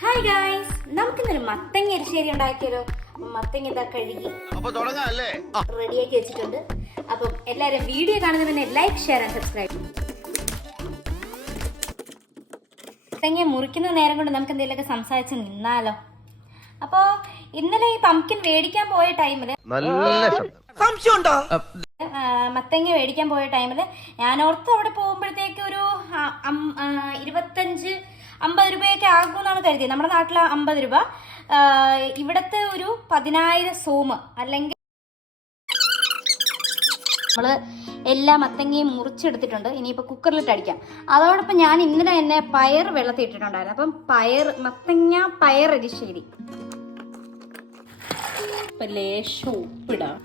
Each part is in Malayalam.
ഹായ് ഗായ്സ്, നമുക്കിന്നൊരു മത്തങ്ങ എരിശ്ശേരി ഉണ്ടാക്കിയാലോ. മത്തങ്ങ ഇതാ കഴുകി റെഡിയാക്കി വെച്ചിട്ടുണ്ട്. അപ്പം എല്ലാവരും വീഡിയോ കാണുന്നതിന് ലൈക്ക്, ഷെയർ ആൻഡ് സബ്സ്ക്രൈബ്. മത്തങ്ങ മുറിക്കുന്ന നേരം കൊണ്ട് നമുക്ക് എന്തെങ്കിലുമൊക്കെ സംസാരിച്ച് നിന്നാലോ. അപ്പോൾ ഇന്നലെ ഈ പംകിൻ മേടിക്കാൻ പോയ ടൈമിൽ മത്തങ്ങ മേടിക്കാൻ പോയ ടൈമിൽ ഞാൻ ഓർത്ത് അവിടെ പോകുമ്പോഴത്തേക്ക് ഒരു 50 രൂപയൊക്കെ ആകുമെന്നാണ് കരുതിയത്. നമ്മുടെ നാട്ടിൽ 50 രൂപ, ഇവിടുത്തെ ഒരു 10,000 സോമ്. അല്ലെങ്കിൽ നമ്മൾ എല്ലാ മത്തങ്ങയും മുറിച്ചെടുത്തിട്ടുണ്ട്. ഇനിയിപ്പോൾ കുക്കറിലിട്ട് അടിക്കാം. അതോടൊപ്പം ഞാൻ ഇന്നലെ തന്നെ പയർ വെള്ളത്തിൽ ഇട്ടിട്ടുണ്ടായിരുന്നു. അപ്പം മത്തങ്ങ പയർ എരിശ്ശേരി. ഇപ്പം ലേശം ഉപ്പിടാം,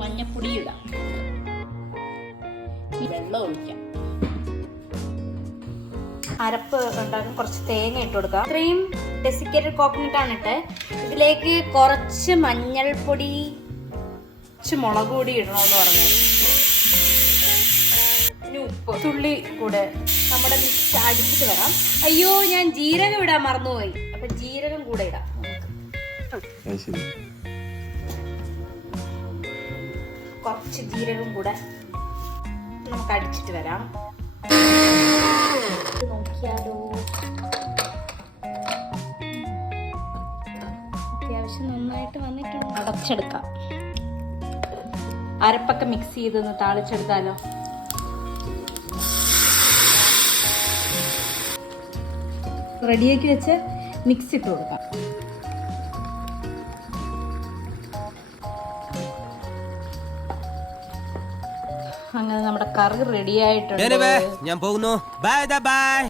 മഞ്ഞപ്പൊടി ഇടാം, വെള്ളം ഒഴിക്കാം, അരപ്പ് ഉണ്ടാക്കും, കുറച്ച് തേങ്ങ ഇട്ട് കൊടുക്കാം. ഇത്രയും ഡെസിക്കേറ്റഡ് കോക്കനട്ട് ആണ് ഇട്ട്. ഇതിലേക്ക് കുറച്ച് മഞ്ഞൾപ്പൊടി, കുറച്ച് മുളക് പൊടി ഇടണമെന്ന് പറഞ്ഞു. ഉപ്പ്, തുള്ളി കൂടെ നമ്മുടെ മിക്സ് അടിച്ചിട്ട് വരാം. അയ്യോ, ഞാൻ ജീരകം ഇടാൻ മറന്നുപോയി. അപ്പൊ ജീരകം കൂടെ ഇടാം. കുറച്ച് ജീരകം കൂടെ നമുക്ക് അടിച്ചിട്ട് വരാം. നോക്കിയാലോ, അത്യാവശ്യം നന്നായിട്ട് വന്നിട്ടുണ്ട്. അടച്ചെടുക്കാം. അരപ്പൊക്കെ മിക്സ് ചെയ്തൊന്ന് താളിച്ചെടുത്താലോ. റെഡിയാക്കി വെച്ച് മിക്സ് ഇട്ട് കൊടുക്കാം. അങ്ങനെ നമ്മുടെ കറി റെഡി ആയിട്ടുണ്ട്. ഞാൻ പോകുന്നു. Bye bye.